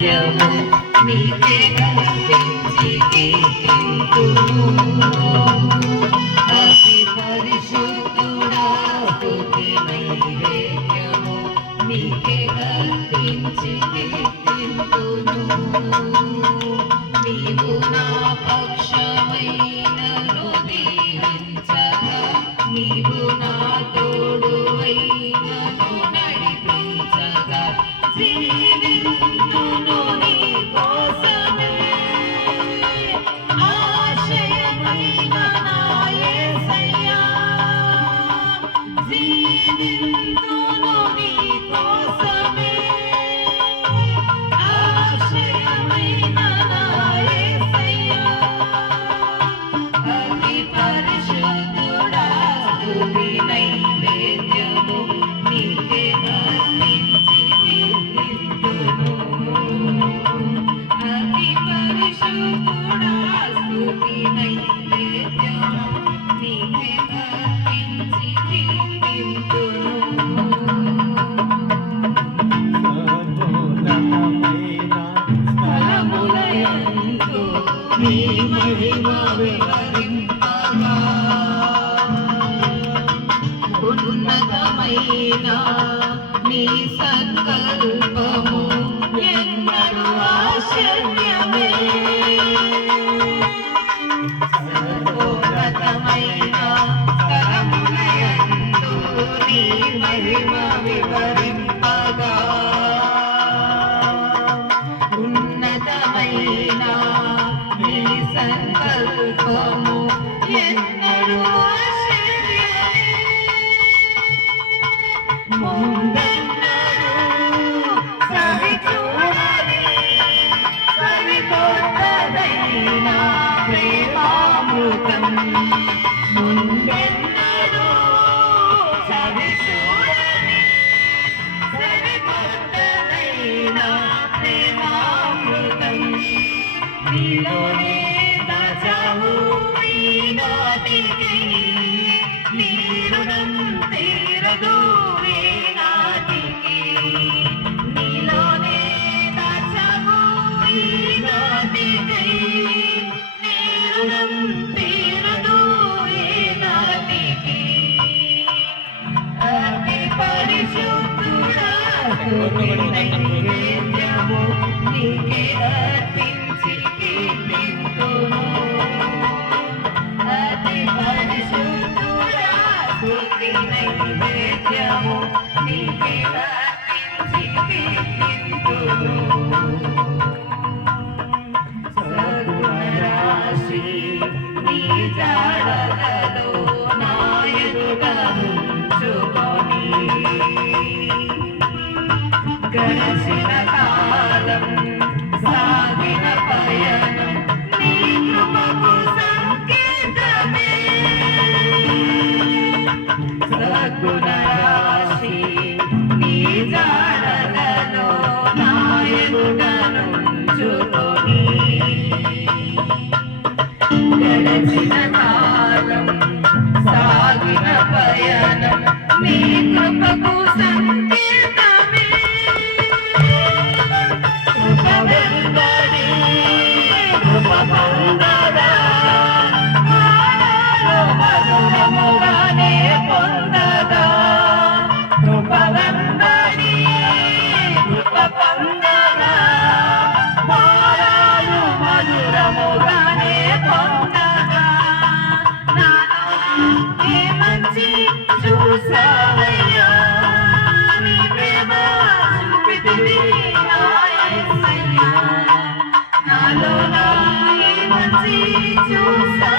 నీకే కనిపించి కీర్తింతును. అతి పరిశుద్ధుడా స్తుతి నైవేద్యము నీకే కనిపించి కీర్తింతును. నీవు నా పక్షమైనను దీవించగా నీవు నా తోడువైనను నడిపించగా జీవింతును నీ కోసమే. ఆశయమైన నా యేసయ్యా జీవింతును నీ కోసమే. ఆశయమైన నా యేసయ్యా అతి పరిశుద్ధుడా స్తుతి నైవేద్యము నీకే అర్పించి కీర్తింతును. అతి పరిశుద్ధుడా స్తుతి నైవేద్యము నీకే అర్పించి కీర్తింతును. స్థలములయందు నీ మహిమ వివరింపగా ఉన్నతమైన నీ సంకల్పము ఎన్నడూ ఆశ్చర్యమే. సర్వోన్నతమైన స్థలములయందు నీ మహిమ వివరింపగా ఉన్నతమైన నీ సంకల్పము ఎన్నడూ ఆశ్చర్యమే. ముందెన్నడూ సరిచూడని సరికొత్తదైన ప్రేమామృతం. ముందెన్నడూ సరిచూడని సరికొత్తదైన ప్రేమామృతం. నీలోనే దాచావు ఈనాటికి నీ రుణం తీరదు ఈనాటికి. నీలోనే దాచావు ఈనాటికి నీ రుణం తీరదు ఈనాటికి. అతి పరిశుద్ధుడా స్తుతి నైవేద్యము నీకే అర్పించి కీర్తింతును. అతి పరిశుద్ధుడా స్తుతి నైవేద్యము నీకే అర్పించి కీర్తింతును. సర్వరాశి నీ జాడలలో నా ఎదుట ఉంచుకొని గడిచిన కాలం సాగిన పయనం నీ కృపకు సంకేతమే. సద్గుణ రాశి నీ జాడలలో నా ఎదుట నుంచుకొని గడిచిన కాలం సాగిన పయనం నీ కృపకు సంకేతమే. కృప వెంబడి కృప పొందగా మానలో మధురముగానే పొందగా. కృప వెంబడి కృప పొందగా మానలో మధురముగానే పొందగా. నాలో ఏ మంచి చూసావయ్యా నీ ప్రేమ చూపితివి నా యేసయ్యా. నాలో ఏ మంచి చూసా